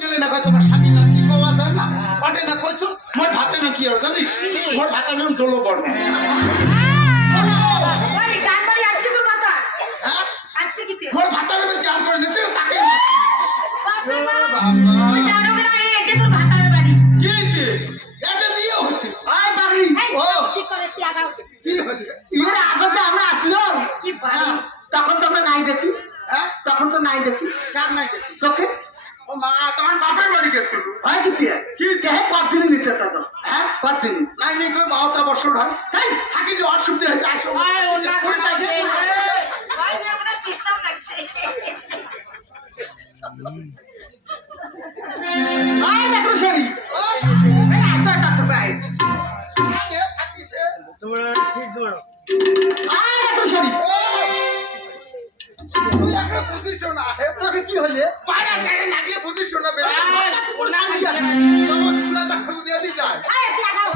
গেলে না তোমার স্বামী নাম কি? কওয়া যায় না। পাটে না কইছো? মোর ভাতে না কি আর জানিস মোর ভাতে নাম ডলো বড়। হ্যাঁ? মোর ভাতে না কাম করে নিতে তাকে বাবা। বাপের বাড়ি গেছিল। হয় কি তুই কি দেহে কতদিনই নিচে তা তো? হ্যাঁ? কতদিন নাই নাই কই বারোটা বছর হয়। তাই? থাকি যে অসুবিধা হয়েছে আসো। ওই ওনা করে যাইছে ডিস্টার্ব লাগছে আয় দেখো শাড়ি। ওই, এই এত এত তো গাইস কে থাকিছে আয় দেখো শাড়ি। তুই একটা বুঝিস না। তোকে কি হইলে? পাড়া টাইলে লাগলে বুঝিস না বে ওনা আছে তোমার চুলা দি যায়। এই খাও।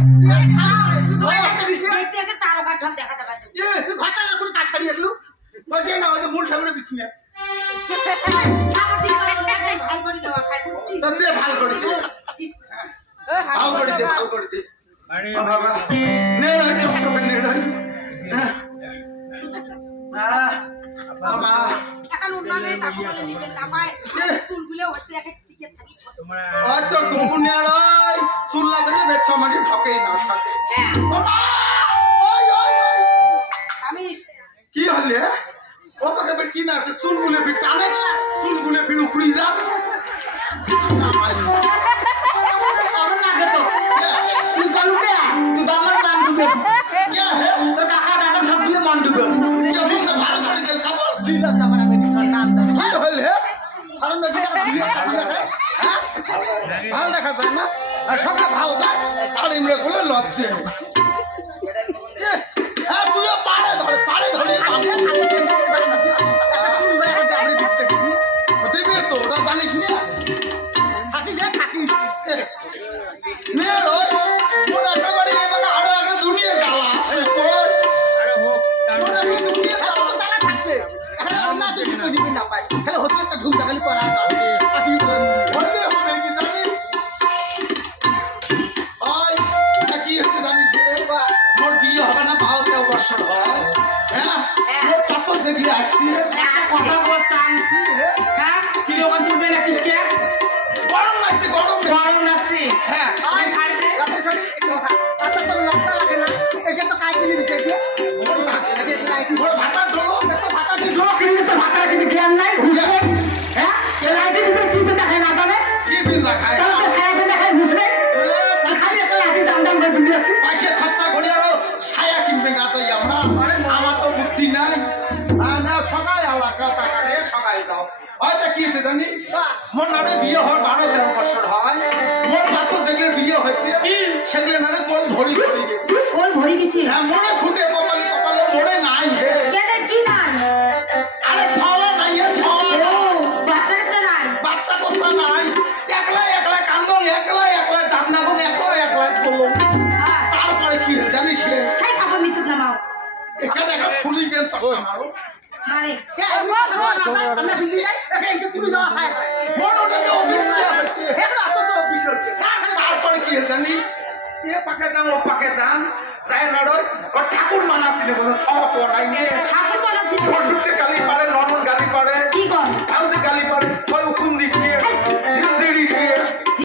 দেখতে একটা তারকা দেখা যাবে। এ তুই ঘাটা না করে ছাড়ি একলু বলছে না ওই মূল ঠাকুরের বিছনে আমার ঠিক করে ভাই করে দেওয়া খাই বুঝছি তো দে করে দে। ভালো করে দে ভালো করে দে। বাবা। নে রে চুপ নে রে বাবা। এখন উন্নয়নে তারপর বলে নিবেন না। পায় চুলগুলো হচ্ছে এক এক টিকে থাকি ওই তো কুকুনিয়ারই চুল্লা থেকে বেশ সমাজে ঠকেই না থাকে হ্যাঁ। আমি কি হলে ও তোকে কিনা কি না আছে? চুলগুলো ফির টানে চুলগুলো ফির উপরে যাবে ভালো দেখা যায় না? আর সকালে ভালো দেয় আর এমনি করে লজ্জে এ, হ্যাঁ তুইও পাড়ে ধরে পাড়ে ধরে দিবি তো ওটা জানিস না? থাকিস হ্যাঁ থাকিস। নে রই মোর একটা বাড়ি এবারে আরও একটা দুনিয়া জ্বালা। এ, তোর মোর একটা দুনিয়া জ্বালা। হলে পাথর দেখলে আসছি একটা কথা বলছান হ্যাঁ কি ওখান ডুবে যাচ্ছিস কে গরম লাগছে গরম। গরম লাগছে হ্যাঁ আয় ছাড় দে আচ্ছা তোর লজ্জা লাগে না মোর ভাতা ডলো তো ভাতা দিয়ে ডলো কিন্তু তো ভাতা কিন্তু জ্ঞান নাই সকালে টাকা দিয়ে সকালে যাও হয়তো কি জানিস মোর নাড়ে বিয়ে হওয়ার বারো তেরো বছর হয় মোর বাচ্চা যেগুলো বিয়ে হয়েছে সেগুলো নাড়ে কোল ধরি ধরে গেছে কোন ভরি গেছে হ্যাঁ খুঁটে কপালে কপালে মরে নাই কি? নাই আরে সওয়া নাই হে বাচ্চা কাচ্চা নাই বাচ্চা কোস্তা নাই একলা একলা একলা একলা হ্যাঁ তারপরে কি জানিস হে কাপড় নিচে নামাও। এখানে একটা ফুলি সব মারো। জানিস? এ পাকে যান ও পাকে যান ও ঠাকুর মানা ছিল সব নাই ঠাকুর